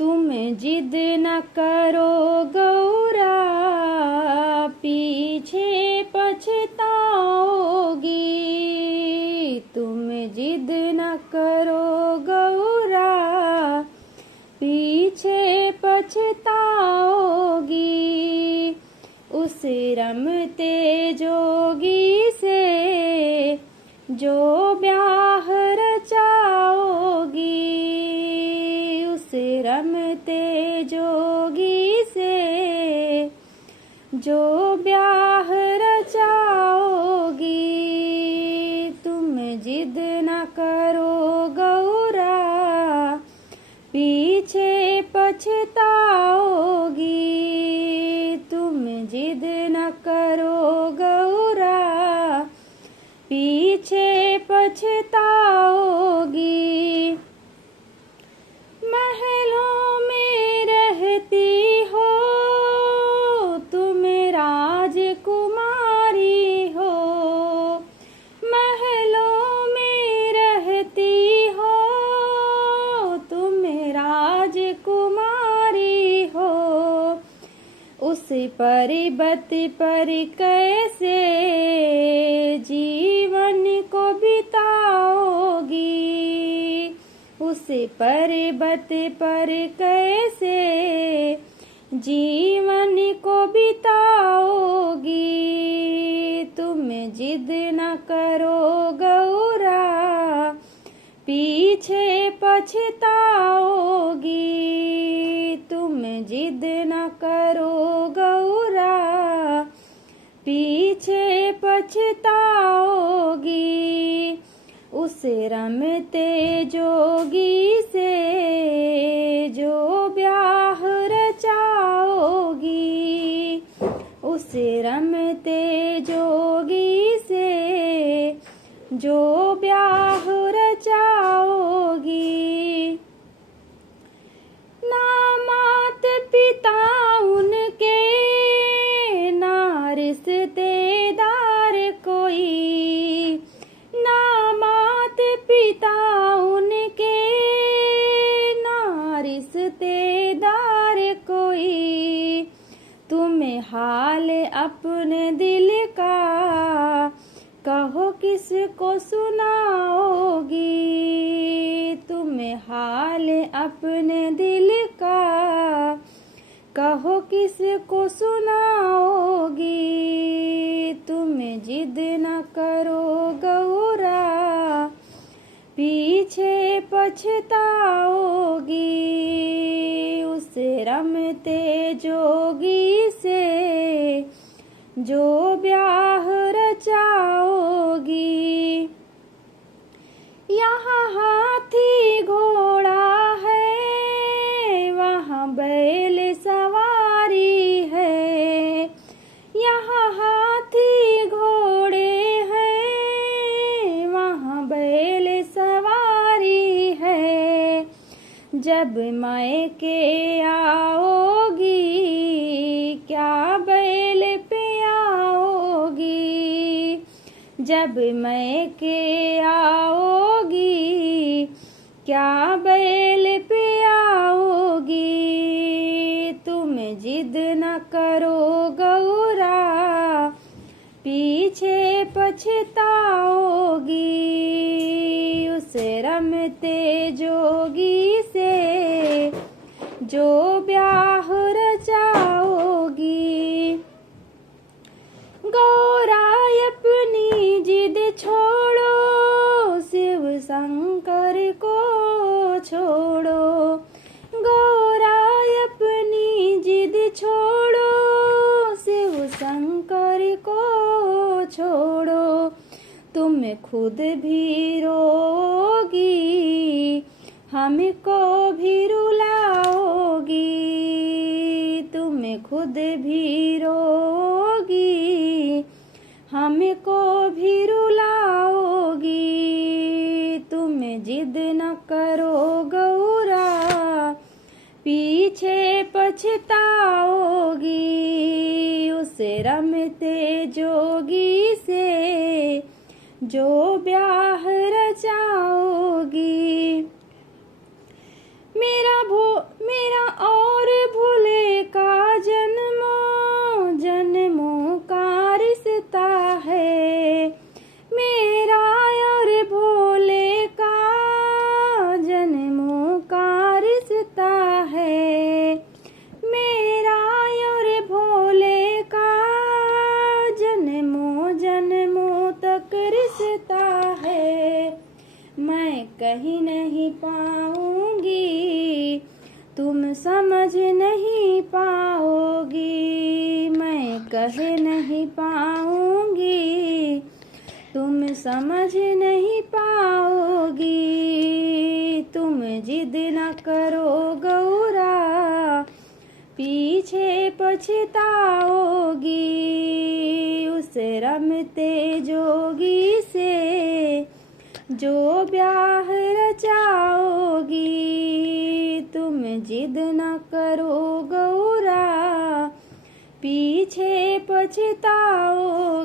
तुम जिद न करो गौरा, पीछे पछताओगी। तुम जिद न करो गौरा, पीछे पछताओगी। उस रमते जोगी से जो ब्याह रचाओगी। उस रमते जोगी से जो ब्याह रचाओगी। तुम जिद न करो गौरा, पीछे पछताओगी। तुम जिद न करो गौरा, पीछे पछताओगी। महलों में रहती हो तुम राजकुमारी हो। महलों में रहती हो तुम राजकुमारी हो। उस पर्वत पर कैसे जीवन को बिताओगी। उस पर्वत पर कैसे जीवन को बिताओगी। तुम जिद न करो गौरा, पीछे पछताओगी। तुम जिद न करो गौरा, पीछे पछताओगी। उस रमते जोगी से जो ब्याह रचाओगी। उस रमते जोगी से जो ब्याह रचाओगी। ना मात पिता उनके, ना रिश्तेदार कोई। ना मात पिता उनके, ना रिश्तेदार कोई। तुम हाल अपने दिल का कहो किसको सुनाओगी। तुम हाल अपने दिल का कहो किसको सुनाओगी। तुम जिद न करो गौरा, पीछे पछताओगी। उस रमते जोगी से जो ब्याह रचाओगी। यहाँ हाथी घोड़ा है, वहाँ बैल सवारी है। यहाँ हाथी घोड़े हैं, वहाँ बैल सवारी है। जब मायके आओगी, क्या बैल पे आओगी। जब मायके आओगी, क्या बैल पे आओगी। तुम जिद न करो गौरा, पीछे पछताओगी। उस रमते जोगी से जो ब्याह रचाओगी। गौरा अपनी जिद छोड़ो, शिव शंकर को छोड़ो। गौरा अपनी जिद छोड़ो, शिव शंकर को छोड़ो। तुम खुद भी रोगी, हमको भी रुलाओगी। तुम खुद भी रोगी, हमको भी रुलाओगी। तुम जिद न करो गौरा, पीछे पछताओगी। उस रमते जोगी से जो ब्याह रचाओगी। मेरा कहीं नहीं पाऊंगी, तुम समझ नहीं पाओगी, मैं कह नहीं पाऊंगी, तुम समझ नहीं पाओगी। तुम जिद न करो गौरा, पीछे पछताओगी, उस रमते जोगी से जो ब्याह रचाओगी। तुम जिद न करो गौरा, पीछे पछताओगी।